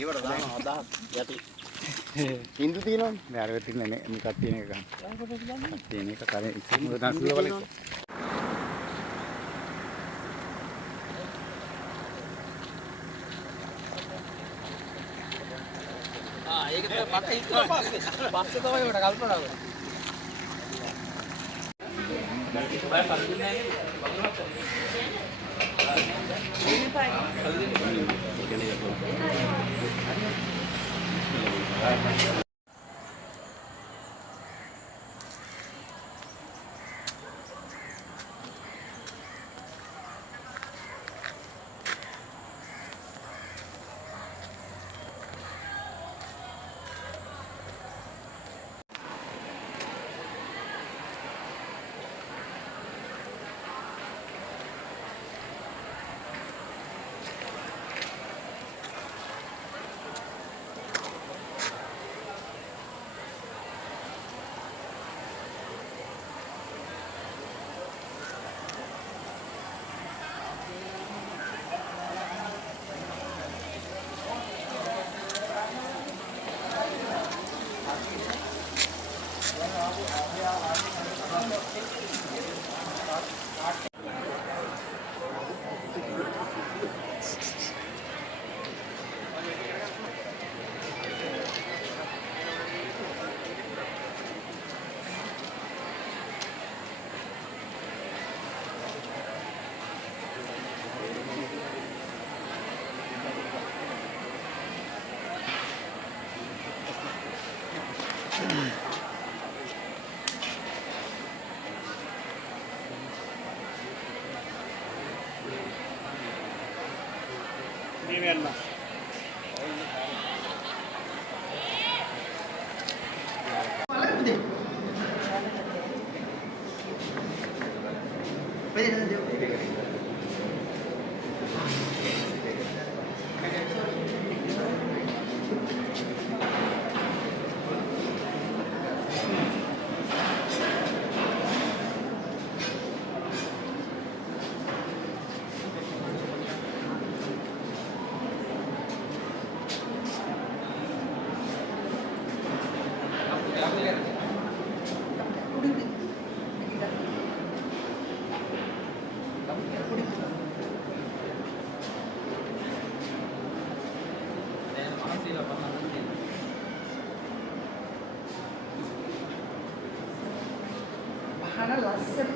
ඒවට දාන අදහස් යටි. හින්දු තියෙනවනේ. මේ අර තියෙන මේකක් තියෙන එක ගන්න. තියෙන එක කරේ ඉතින් උදාන සුවවල. ඒක තමයි මට හිතුවා පස්සේ තමයි මට කල්පනා වුණේ.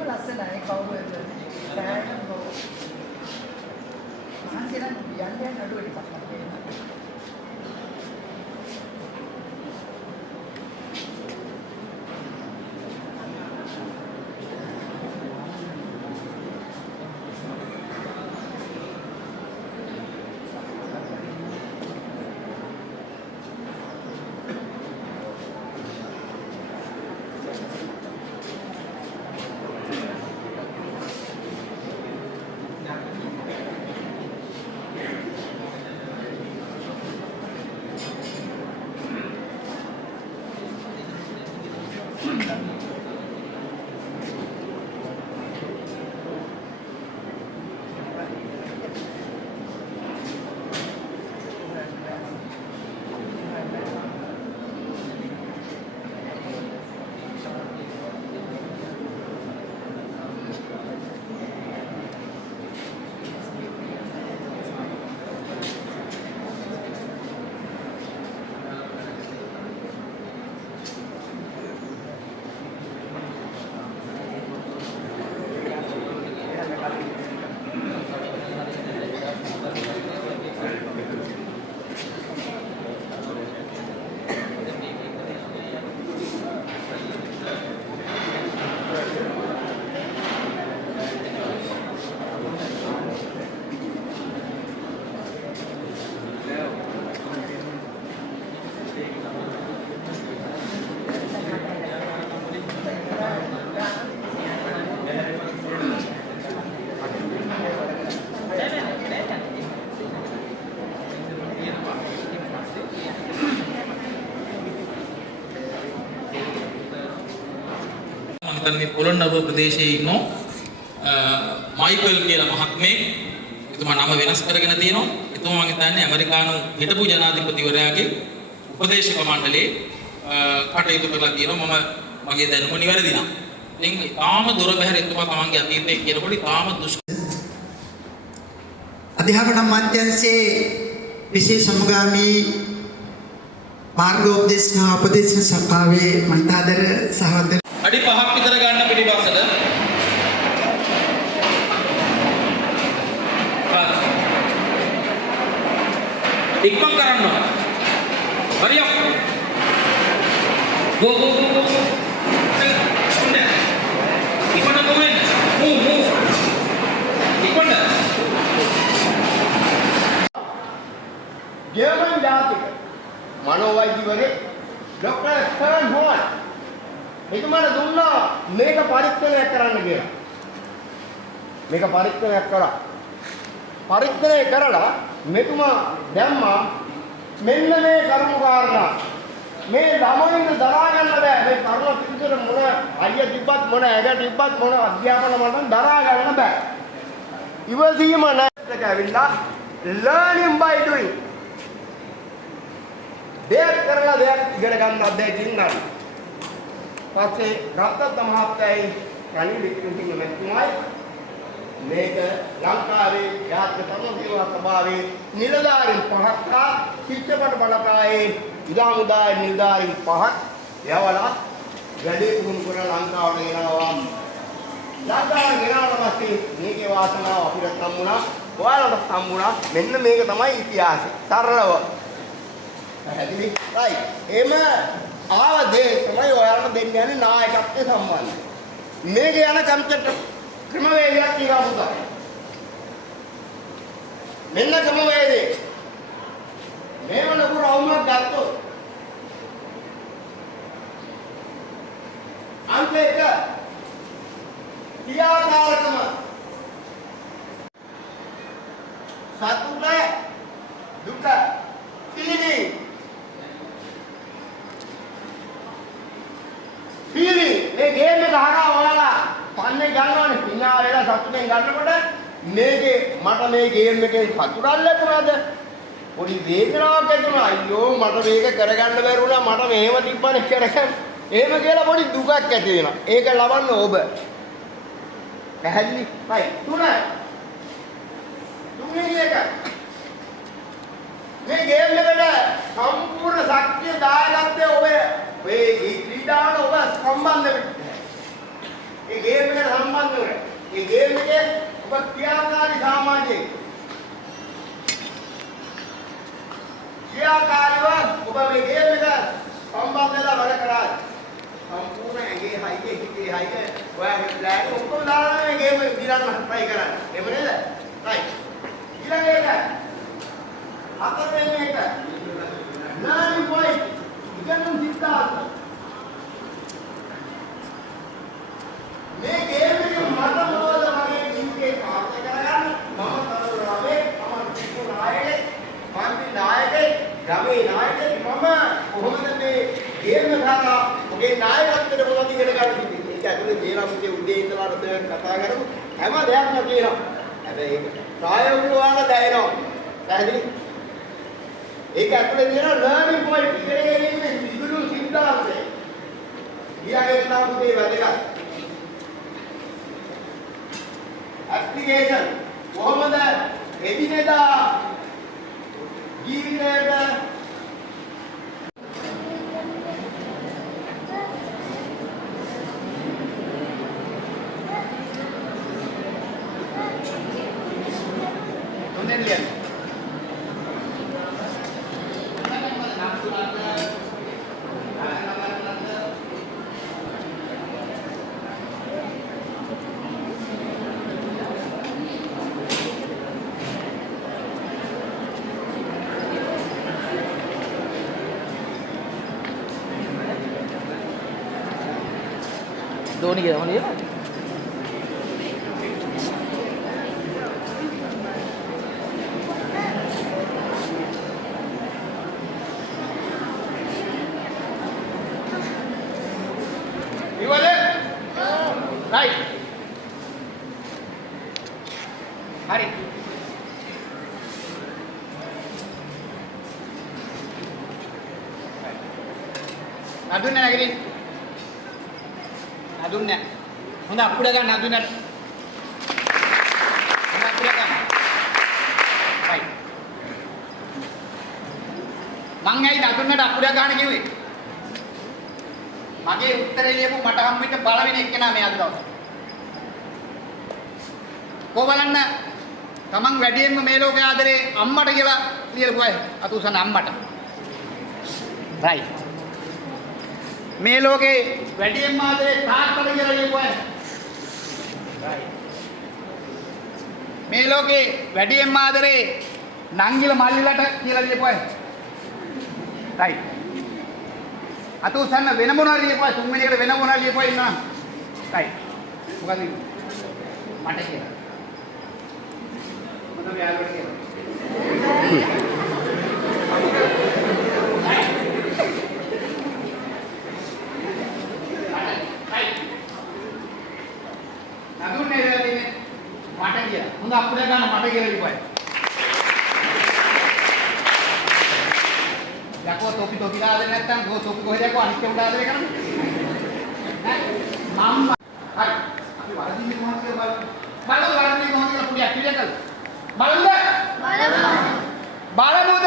ලස්සනයි කවුරුද? සෑහෙන බෝ. මම කියන්නේ යන්නේ නඩුවට පස්සට. මේ පොළොන්නරුව ප්‍රදේශයේ ඉන්න මයිකල් කියලා මහත්මයෙක් එතුමා නම වෙනස් කරගෙන තියෙනවා. එතුමා මම හිතන්නේ ඇමරිකානු හිටපු ජනාධිපතිවරයාගේ උපදේශක මණ්ඩලයේ කටයුතු කරලා තියෙනවා. මම මගේ දැනුම නිවැරදි නම්. ඉතින් තාම දොර බැහැර එතුමා තමන්ගේ අතීතයේ කියනකොට තාම අධ්‍යාපන අමාත්‍යාංශයේ විශේෂ සමුගාමී මාර්ගෝපදේශ උපදේශන සභාවේ මන්තාදර සහෝදර අඩි 5ක් විතර ගන්න පිටිපස්සට ඉක්මන් කරන්න ඕන. hurry up. Go. ඉක්මන ගොමෙන්. move. ඉක්මන. ජර්මන් ජාතික මනෝවෛද්‍යවරේ ડોક્ટર ස්ටර්න් හෝල් එතුමාට දුන්නා මේක පරීක්ෂණයක් කරන්න කියලා. මේක පරීක්ෂණයක් කරා. පරීක්ෂණය කරලා මෙතුමා දැම්මා මෙන්න මේ කරුණු කාරණා මේ ළමයින්ට දරා ගන්න බෑ. මේ කරුණ පිටුතර මොන අයිය තිබ්බත් මොන ඇග තිබ්බත් මොන අධ්‍යාපන මට්ටම් දරා ගන්න බෑ. ඉවසීම නැත්නම් ඇවිල්ලා learning by doing. දෙයක් කරලා දෙයක් ඉගෙන ගන්න අධ්‍යයනය ගන්න. පස්සේ රත්නත් මහත්තයයි රනිල් වික්‍රමසිංහ මහත්මයායි මේක ලංකාවේ ජාතික සමගියවා සභාවේ නිලධාරීන් 5ක් හා ශිෂ්‍යපට බලකායේ විදාමුදාය නිලධාරීන් 5ක් යවලා වැඩි පුහුණු කරලා ලංකාවට ගෙනාවා. ලංකාවට ගෙනාවට පස්සේ මේකේ වාසනාව අපිට හම්බුණා. ඔයාලට හම්බුණා. මෙන්න මේක තමයි ඉතිහාසය. සරලව. පැහැදිලි? right. එම ආවදේ තමයි ඔයාලට දෙන්න යන්නේ නායකත්වයේ සම්බන්ධ. මේක යන කම්පියුටර් ක්‍රමවේදයක් කියලා පුතා. මෙන්න ක්‍රමවේදය. මේව ලොකු රවුමක් ගත්තොත් අංක 1 ක්‍රියාකාරකම සතුට දුක feeling මේ ගේම් එක හරහා ඔයාලා පන්නේ ගන්නවනේ පිනා වෙලා සතුටෙන් ගන්නකොට මේකේ මට මේ ගේම් එකෙන් සතුටක් ලැබුණාද පොඩි වේදනාවක් ඇතිවුණා අයියෝ මට මේක කරගන්න බැරි වුණා මට මෙහෙම තිබ්බනේ කරගන්න එහෙම කියලා පොඩි දුකක් ඇති වෙනවා ඒක ලබන්න ඔබ පැහැදිලි හරි තුන්වෙනි එක මේ ගේම් එකට සම්පූර්ණ ශක්තිය දායකත්වයේ ඔබ මේ ක්‍රීඩාවට ඔබ සම්බන්ධ වෙන්න. මේ ගේම් එකට සම්බන්ධ වෙන්න. මේ ගේම් එකේ ඔබ ක්‍රියාකාරී සමාජයේ ක්‍රියාකාරීව ඔබ මේ ගේම් එක සම්බන්ධ වෙලා වැඩ කරා. සම්පූර්ණ ඇගේ හයියේ හිතේ හයියේ ඔයාගේ ප්ලෑන් ඔක්කොම දාලා මේ ගේම් එක දිනන්න try කරන්න. එහෙම නේද? right. ඊළඟ එක හතරවෙනි එක learning point ඉගෙනුම් සිද්ධාන්ත මේ ගේම් එකේ මට මොනවද මගේ ජීවිතේ පාර්ථ කරගන්න මම තරුණාවේ මම නායකයෙක් ගමේ නායකයෙක් මම කොහොමද මේ ගේම් එක හරහා ඔගේ නායකත්වයට මොනවද ඉගෙන ගන්න තිබෙන්නේ ඒක ඇතුලේ දේරම්ගේ උදේ ඉඳලා රසයෙන් කතා කරමු හැම දෙයක්ම කියනවා හැබැයි ඒක ප්‍රායෝගිකව වල දැනෙනවා පැහැදිලි ඒක ඇතුලේ තියෙන learning point ඉගෙන ගැනීමේ විදුලු සිද්ධාන්තය. ඊළඟට තමයි මේ වැදගත්. ඇප්ලිකේෂන් කොහොමද එදිනෙදා ජීවිතයට Doni kita mana ya? right. Hari. නදුන්නේ නැගිටින්. නදුන්නේ. හොඳ අපුඩ ගන්න නදුන්නට. හොඳ අපුඩ ගන්න. right. මං ඇයි නදුන්නට අපුඩ ගන්න කිව්වේ? මගේ උත්තරේ ලියපු මට හම්බෙච්ච පළවෙනි එක්කෙනා මේ අද දවසේ. කො බලන්න තමන් වැඩියෙන්ම මේ ලෝකේ ආදරේ අම්මට කියලා ලියලා පුයි අතුසන අම්මට. right. මේ ලෝකේ වැඩියෙන්ම ආදරේ තාත්තට කියලා ලියපුවා. right. මේ ලෝකේ වැඩියෙන්ම ආදරේ නංගිල මල්ලිලට කියලා ලියපුවා. right. අතුසන්න වෙන මොනවා ලියපුවා තුන්වෙනි එකට වෙන මොනවා ලියපුවා ඉන්නවා. right. මොකද මට කියලා. මොනවද යාළුවට කියලා. නදුන්නේ ඉතින් මට කියලා. හොඳ අපුඩ ගන්න මට කියලා ලියපුවා. යකෝ තොපි තොපි දාලා නැත්තම් ගෝ තොපි කොහෙද යකෝ අනිත් උඩ ආදරේ කරන්නේ ඈ මම හරි අපි වරදින්නේ කොහොමද කියලා බලමු වරදින්නේ කොහොමද කියලා පුඩියක් පිළිය කළා බලමුද බලමුද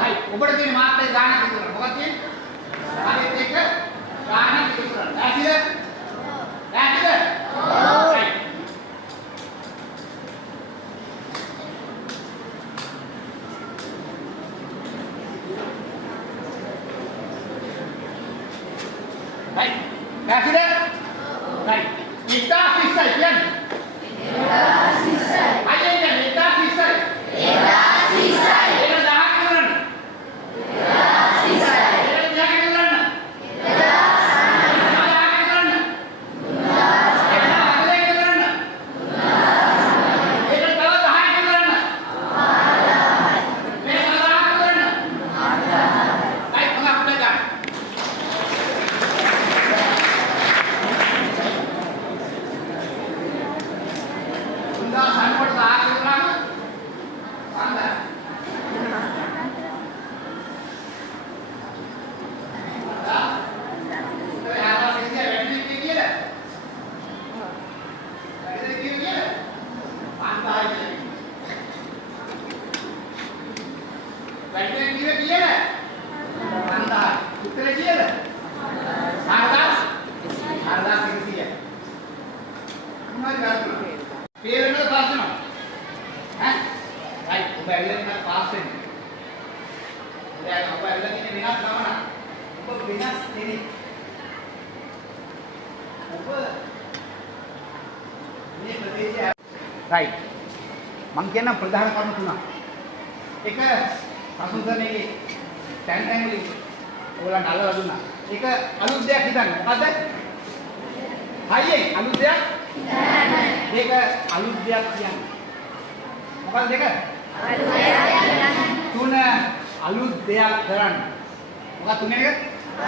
හරි ඔබට තියෙන මාත්‍රේ ගාන කිව්වොත් මොකක්ද තියෙන්නේ අනිත් එක ගාන කිව්වොත් ඇයිද ඔව් right. Kasih dah. Right. Kita sisai kan? Kita sisai. Ayo kan kita sisai. Kita sisai. Kita dah kan? Kita sisai. Kita dah kan? Kita right. මං කියන ප්‍රධාන කරුණු තුනක්. එක සසුන්සනේගේ ටැන් වලින් ඔයගොල්ලන්ට අල්ලලා දුන්නා. ඒක අලුත් දෙයක් හිතන්න. මොකද්ද? හයියෙන් අලුත් දෙයක්? නෑ. මේක අලුත් දෙයක් කියන්නේ. මොකක්ද දෙක? අලුත් දෙයක් කියන්නේ. තුන අලුත් දෙයක් කරන්න. මොකක්ද තුන්වෙනි එක?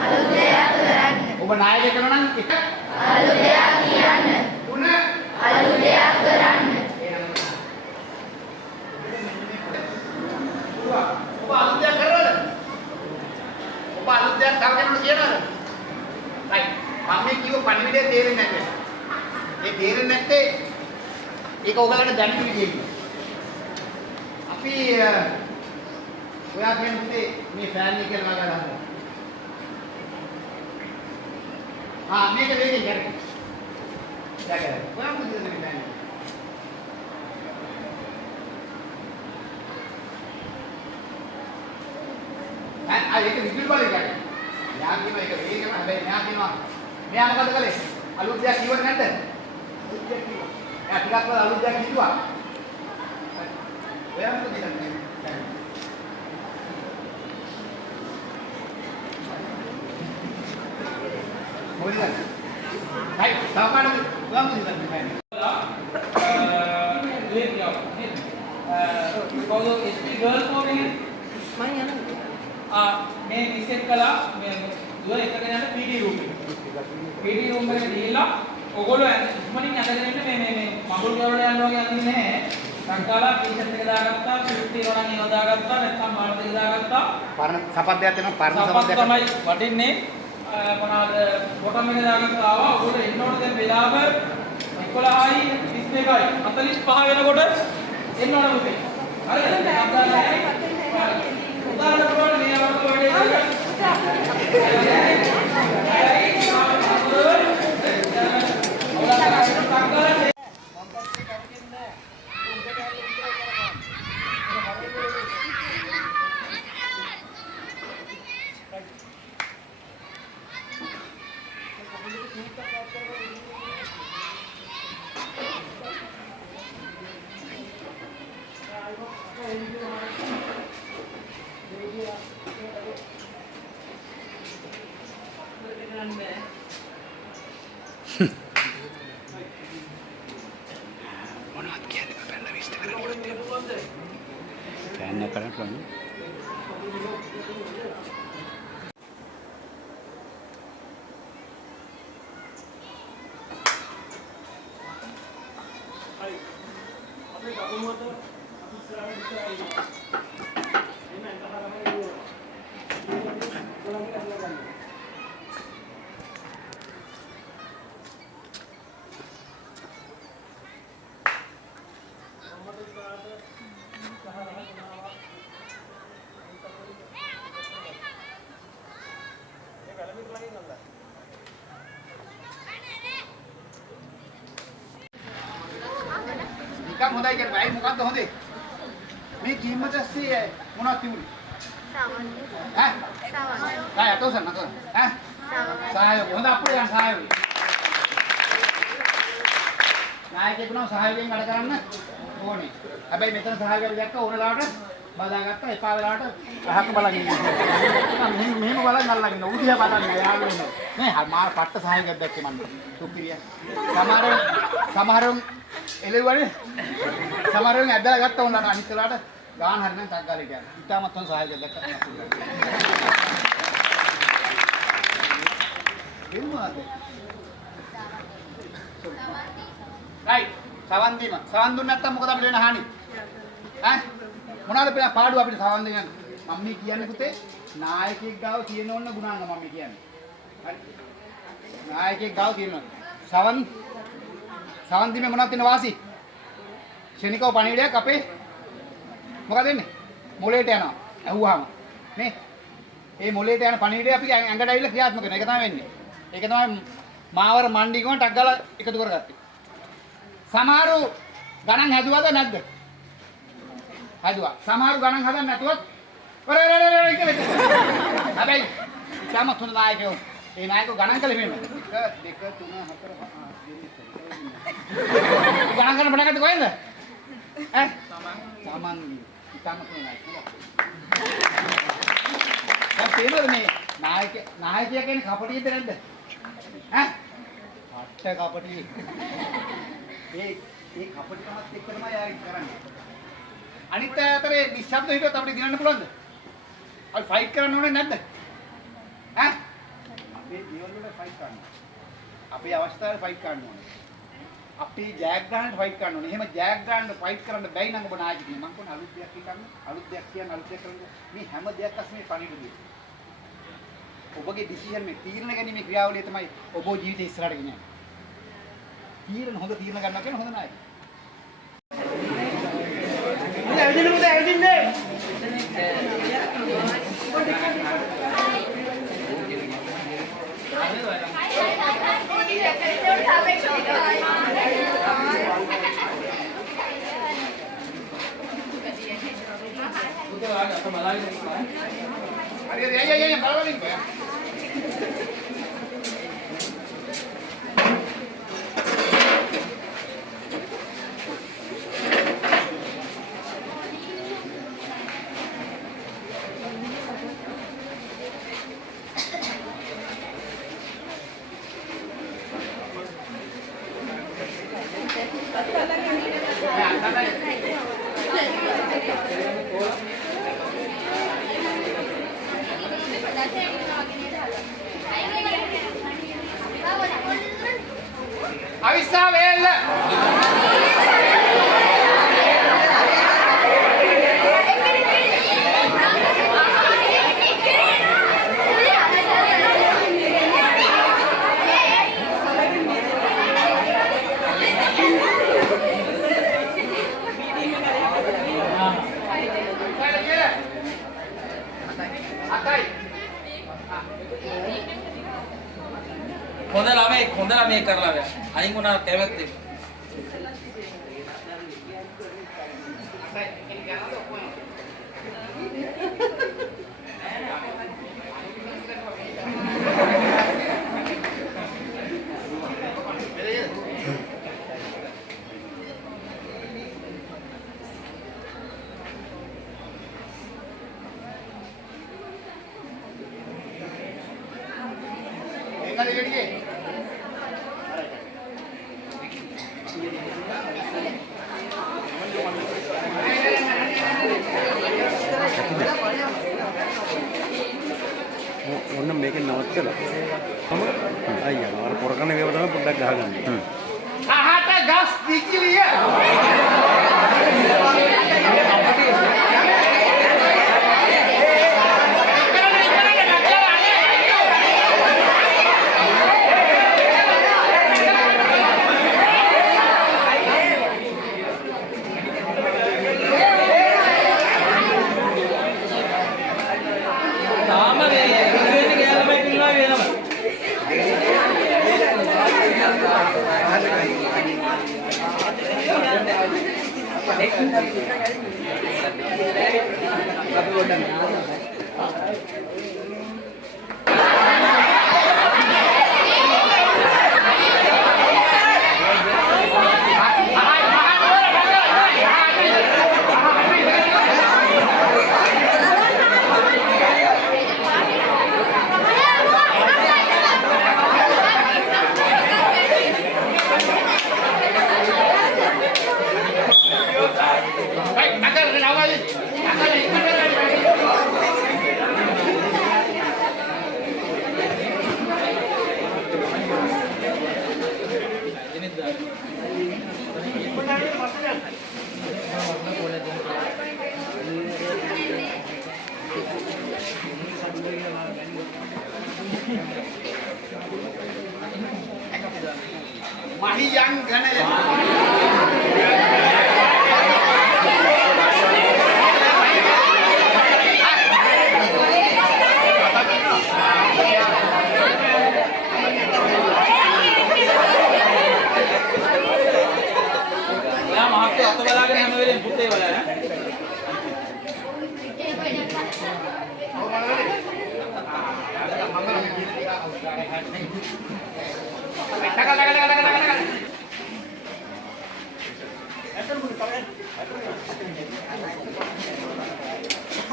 අලුත් දෙයක් කරන්න. ඔබ නායකයෙක් වෙනවා නම් එක අලුත් දෙයක් කියන්න. තුන අලුත් දෙයක් කරන්න. ඔබ අලුත් දෙයක් කරනවද? ඔබ අලුත් දෙයක් තව කෙනෙකුට කියනවද? right. මම මේ කිව්ව පණිවිඩය තේරෙන්නේ නැද්ද? ඒ තේරෙන්නේ නැත්තේ ඒක ඔයගලන්ට දැනෙන විදිහකින්. අපි ඔයා කියන්නේ මේ ෆෑන් එක කරනවා ගන්න. මේක වේගෙන් කරගන්න. දැකලා. ඔයා මොකද මේ ෆෑන් එක? ඒක විදුලි බලය ගන්න. යා කියන එක වේගෙම හැබැයි මෙයා කියනවා මෙයා මොකද කළේ? අලුත් දෙයක් කිව්වද නැද්ද? අලුත් දෙයක් කිව්වා. එයා ටිකක් වල අලුත් දෙයක් කිව්වා. ඔයා මොකද කරන්නේ? මොකද? හයි, තාපාඩු ඔයා මොකද කරන්නේ? लेट जाओ कौन एसपी गर्ल कौन है මම යනවා. मैं रिसेट कला मैं දුව එකගෙන යන PD room PD room එකට ගිහිල්ලා ඔයගොල්ලෝ ඉක්මනින් ඇදගෙන ඉන්න මේ මඟුල් ගවල යනවා වගේ අඳින්නේ නැහැ සංකාලා ටී-ෂර්ට් එක දාගත්තා, ෂූට් තියනවා නම් ඒව දාගත්තා, නැත්නම් බාන දෙක දාගත්තා. පරණ සපද්දයක් තියෙනවා පරණ සපත් සපද්දයක්. තමයි වටින්නේ. මොනවාද බොටම් එක දාගත්තා ආවා. උඩට එන්න ඕන දැන් වෙලාව 11යි 32යි 45 වෙනකොට එන්න ඕන පුතේ. හරිද? උදාහරණ ප්‍රමාණය මේ අවස්ථාව වැඩේ කරගන්න. මොනවද කියන්නේ බැලලා විශ්ත කරන්න ඉවත් වෙනවා. කෑන්න කරන්න පුළුවන්. නිකන් හොඳයි කියන්නේ බයි මොකද්ද හොඳේ? මේ ජීම් එක ඇස්සේ මොනවද තිබුණේ? ඈ? සාය අතෝසන් නතෝ. ඈ? සාය හොඳ අපේ යන සාය. නායකයෙකුට සහායයෙන් වැඩ කරන්න ඕනේ. හැබැයි මෙතන සහායකයෙක් දැක්ක ඕන ලාවට බදාගත්තා එපා වෙලාවට අහක බලන් ඉන්න. මෙහෙම බලන් අල්ලගෙන උදියා බලන්නේ යාළුවෝ. නේ මාර පට්ට සහායකයෙක් දැක්කේ මම. සුපිරිය. සමහරුන් එළෙවනේ. සමහරුන් ඇදලා ගත්ත උන්ලට අනිත් වෙලාවට ගාන හරිනම් ටක් ගාලා කියන්නේ. ඉතාමත් හොඳ සහායකයෙක් දැක්කා. එන්නවාද? රයිට්. සවන් දීම. සවන් දුන්න නැත්තම් මොකද අපිට වෙන හානි? ඈ? මොනවාද අපේ පාඩුව අපිට සවන් දෙන්න? මම මේ කියන්නේ පුතේ නායකයෙක් ගාව තියෙන ඕන ගුණාංග මම මේ කියන්නේ. හරි. නායකයෙක් ගාව තියෙනවා. සවන් දීමේ මොනවද තියෙන වාසි? ශනිකව පණිවිඩයක් අපේ මොකද වෙන්නේ? මොලේට යනවා. ඇහුවාම. නේ? මේ මොලේට යන පණිවිඩය අපි ඇඟට ඇවිල්ලා ක්‍රියාත්මක කරනවා. ඒක තමයි වෙන්නේ. ඒක තමයි මාවර මණ්ඩිකම ටක් ගාලා එකතු කරගත්තේ. සමහරු ගණන් හැදුවද නැද්ද? හැදුවා. සමහරු ගණන් හදන්න නැතුවත් එක වෙච්ච. හැබැයි ඉතාමත් හොඳ නායකයෝ. ඒ නායකයෝ ගණන් කළේ මෙහෙම. 1 2 3 4 5 ගණන් කරන්න බඩගත්ත කොහෙන්ද? ඈ? සාමාන්‍ය ඉතාමත් හොඳ නායකයෝ. දැන් තේරෙනවද මේ නායකයා කියන්නේ කපටියෙක්ද නැද්ද? ඈ? අට්ට කපටියෙක්. ඒ කපටිකමත් එක්ක තමයි යාර කරන්නේ. අනිත් අය අතරේ නිශ්ශබ්ද හිටියොත් අපිට දිනන්න පුළුවන්ද? අපි ෆයිට් කරන්න ඕනේ නැද්ද? ඈ? අපේ ජීවන වල ෆයිට් කරන්න. අපේ අවස්ථාවේ ෆයිට් කරන්න ඕනේ. අපි ජයග්‍රහණයට ෆයිට් කරන්න ඕනේ. එහෙම ජයග්‍රහණයට ෆයිට් කරන්න බැයි නම් ඔබ නායකයෙක් නේ. මං කොහොම අලුත් දෙයක් කියන්න. අලුත් දෙයක් කියන්න අලුත් දෙයක් කරන්න. මේ හැම දෙයක් අස්සේ මේ පණිවිඩය. ඔබගේ ඩිසිෂන් මේ තීරණ ගැනීමේ ක්‍රියාවලිය තමයි ඔබ ජීවිතේ ඉස්සරහට ගෙනියන්නේ. තීරණ හොඳ තීරණ ගන්නවා කියන හොඳ නායක. මුද ඇවිදින්නේ. හරි බලවලින් බෑ. අවිස්සා වේල්ල හොඳලා මේ කරලා වැ. අයින් වුණා කැමැත්තේ. ඔන්න මේකෙන් නවත්තලා අයියා අර පොරකන වේව තමයි පොඩ්ඩක් ගහගන්න. අහට ගස් දිකිලිය. Mahiyang ganaya. Ya maaf tuh atau balagan sama William putih bala ya.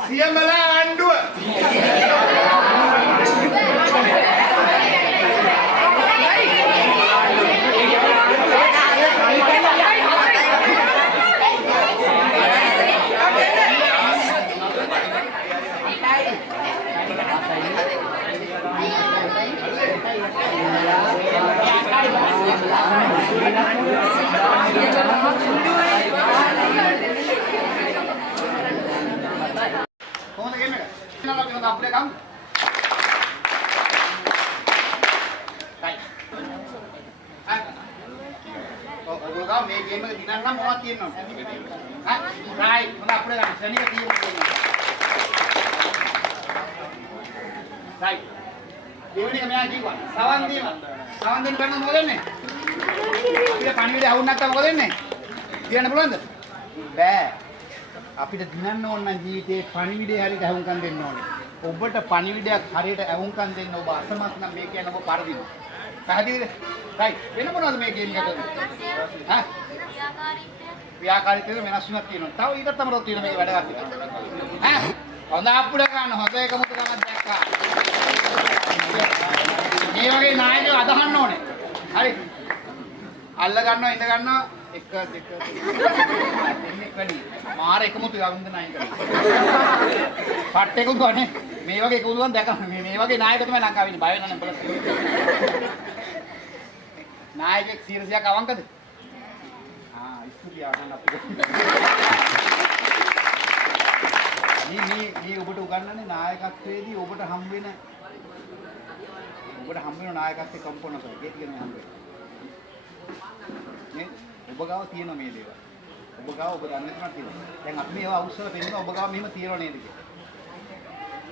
Siang balagan dua. කොහොමද ගේම් එක? එනවා අපි හොඳ අප්ලේ ගමු. right. ඔයගොල්ලෝ ගාව මේ ගේම් එක දිනන්න නම් මොනවද තියෙන්නවද? හා? right. හොඳ අප්ලේ ගමු. ශනික තියෙනවා. right. දෙවෙනි එක මෙයා කිව්වා. සවන් දීම. සවන් දෙන්න බැන්න මොකද වෙන්නේ? අපිට පණිවිඩය අහුන් නැත්තම් මොකද වෙන්නේ? කියන්න පුළුවන්ද? බෑ. අපිට දිනන්න ඕන නම් ජීවිතේ පණිවිඩය හරියට අහුම්කම් දෙන්න ඕනේ. ඔබට පණිවිඩයක් හරියට අහුම්කම් දෙන්න ඔබ අසමත් නම් මේ කියන්නේ ඔබ පරදිනවා. පැහැදිලිද? right. වෙන මොනවද මේ ගේම් එකට? හා? ක්‍රියාකාරීත්වය වෙනස් වුණක් තියෙනවා. තව ඊටත් අමරක් තියෙනවා මේක වැඩ ගන්න. හා? හොඳ අප්පුඩ ගන්න හොඳ එක මුතු ගන්නක් දැක්කා. මේ වගේ නායකයෝ අදහන්න ඕනේ. හරි. අල්ල ගන්නවා ඉඳ ගන්නවා 1 2 3 වැඩි මාර එකමුතු යවන්න නයි කරන්නේ. පට් එක උගන්නේ මේ වගේ එක උදුවන් දැකම මේ වගේ නායක තමයි ලංකාවේ ඉන්නේ බය වෙනවනම් බලන්න. නායකෙක් 100ක් අවංකද? ඉස්තුතියි ආගන්න අපිට. මේ ඔබට උගන්වන්නේ නායකත්වයේදී ඔබට හම් වෙන නායකත්වයේ කම්පොනක ඒක කියන්නේ හම් වෙන. නේ ඔබ ගාව තියෙන මේ දේවල්. ඔබ ගාව ඔබ දන්නේ නැත්නම් තියෙනවා. දැන් අපි මේවා අවශ්‍යව දෙන්න ඔබ ගාව මෙහෙම තියෙනව නේද කියලා.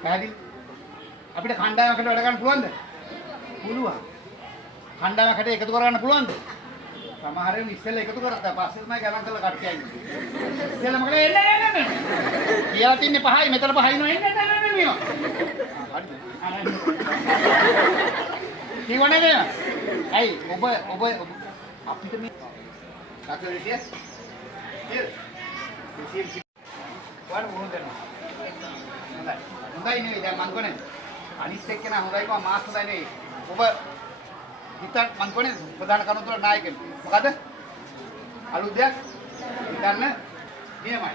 පැහැදිලි? අපිට කණ්ඩායමකට වැඩ ගන්න පුළුවන්ද? පුළුවන්. කණ්ඩායමකට එකතු කරගන්න පුළුවන්ද? සමහර වෙලාවට ඉස්සෙල්ලා එකතු කරත්තා පස්සේ තමයි ගණන් කරලා කට්ටිය අයින්නේ. ඉස්සෙල්ලා මොකද එන්නේ. කියලා තින්නේ 5යි මෙතන 5 ඉන්නවා එන්නේ නියම. හරිද? කිව්වනේ නේද? ඇයි ඔබ අපිට මේ කතරේ කිය? වාර මොනවද කරන්නේ? හොඳයි නෙවෙයි දැන් මං කොනේ අනිත් එක්කෙනා හොඳයි කොහොම මාස් හොඳයි නෙවෙයි. ඔබ හිතන් මං කොනේ ප්‍රධාන කරුණු තුන නායකයෙක්. මොකද? අලුත් දෙයක් හිතන්න නියමයි.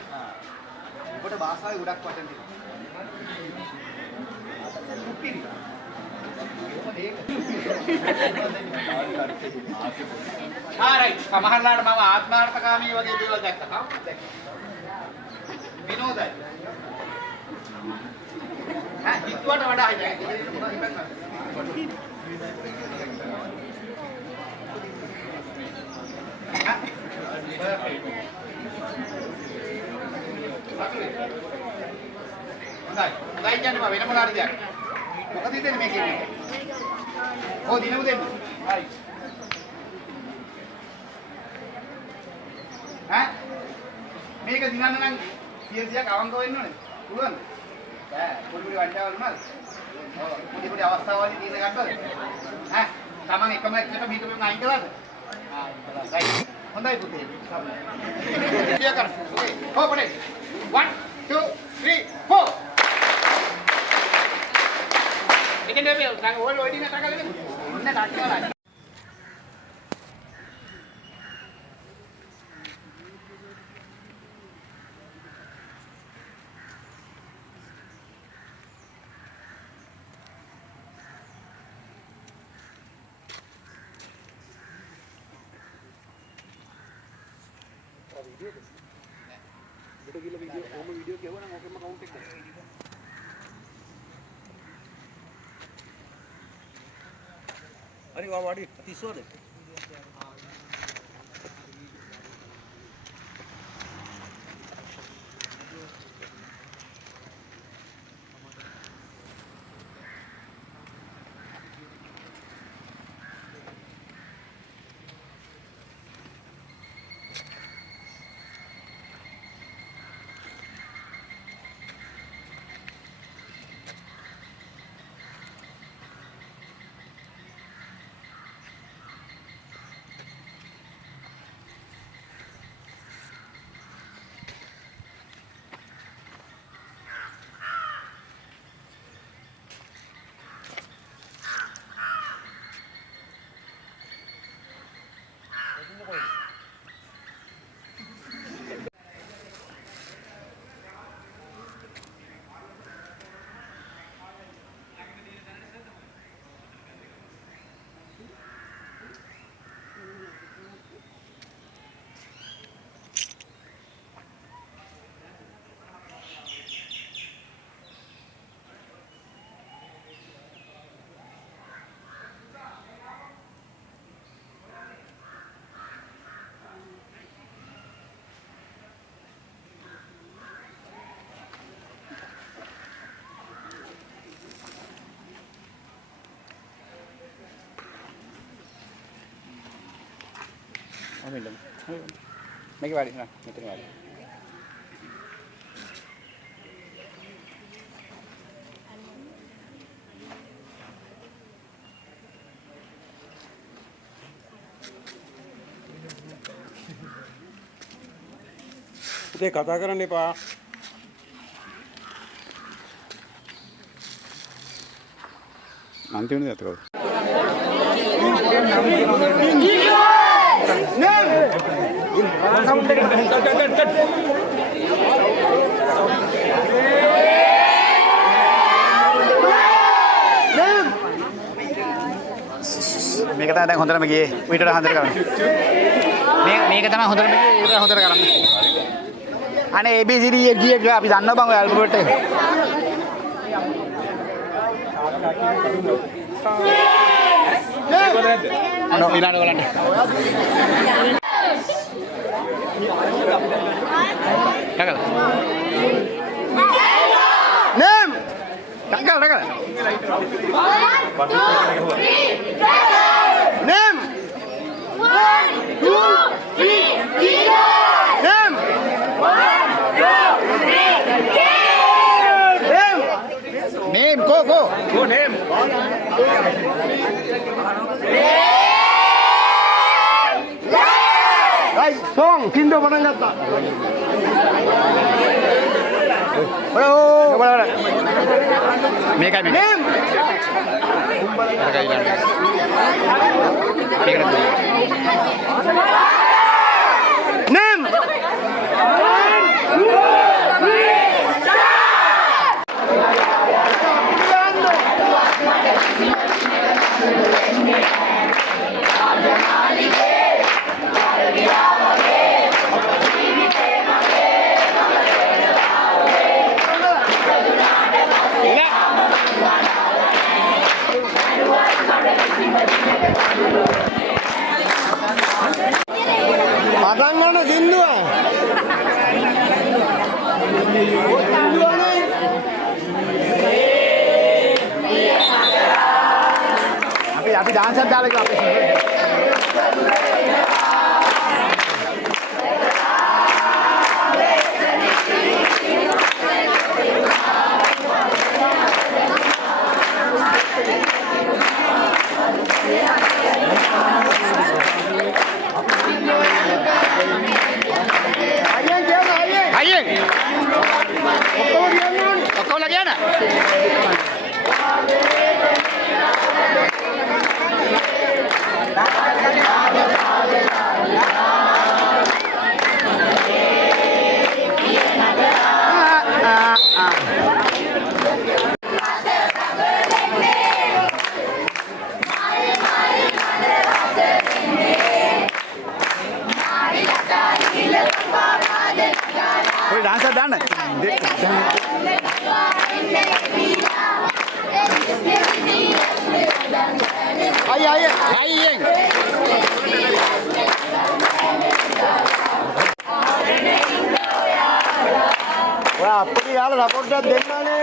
ඔබට භාෂාවේ ගොඩක් වචන තියෙනවා. හරියි සමහරලාට මම ආත්මාර්ථකාමී වගේ දේවල් දැක්කා. විනෝදයි. හිතුවට වඩා හොඳයි කියන්නේ වෙන මොනාරි දෙයක්. මොකද හිතන්නේ මේ කියන්නේ? ඔව් දිනමු දෙන්න. හරි. මේක දිනන්න නම් 100ක් අවංක වෙන්න ඕනේ. පුළුවන්ද? බෑ. පොඩි වංචාවල් උනාද? ඔව්. පොඩි අවස්ථාවලදී තීන ගන්නවද? තමන් එකම එකට මීටරෙන් අයින් කළාද? රයිට්. හොඳයි පුතේ. සම්මත. කර. ඕකේ. හො පොඩේ. 1 2 3 4 Ini dia bil, tang wol ini nak kali ni. Ini tak kira. video kewa nang okay ma-count එක. अरे वाह वाड़ी 30 दे මේක වැඩි නෑ මෙතන වැඩි ඉතින් කතා කරන්න එපා අන්තිමනේ අතකව මේක තමයි දැන් හොඳටම ගියේ ඊටට හොඳට කරන්න මේක තමයි හොඳටම ගියේ ඊට හොඳට කරන්න අනේ ABCD එක ගියේ අපි දන්නවා බං ඔය ඇල්ෆබෙට් එක අනෝ ඊළඟ බලන්න Dagal. Nem. Dagal. Nem. Right, song, Kindo pernah kata. මේකයි මේ. Name. Name. Padang mana Hindu? අපි dance එකක් දාලා ඉතින් අපි අයියෙන් ඔක්කොම ගියාන Boleh dansa dan Ayeng. Wah, apa ni hal rapor dah dengar ni?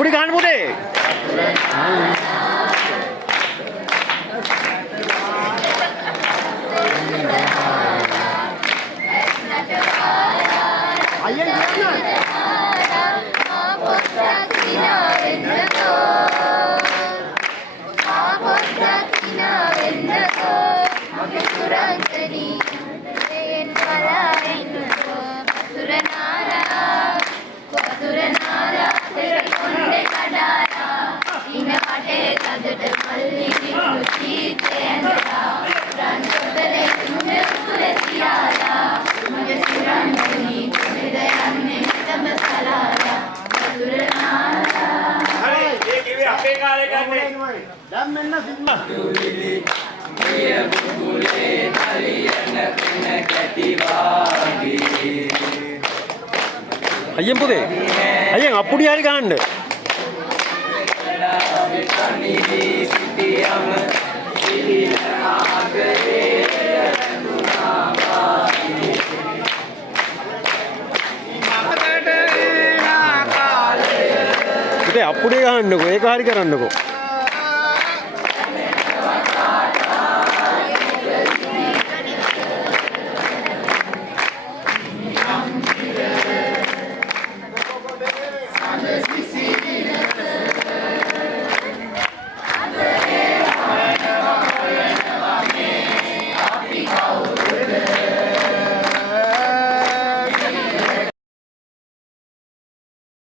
Puri kahan puri. අයියෙන් පුතේ අයියෙන් අප්පුඩි හරි ගහන්න පුතේ අප්පුඩි ගහන්නකෝ ඒක හරි කරන්නකෝ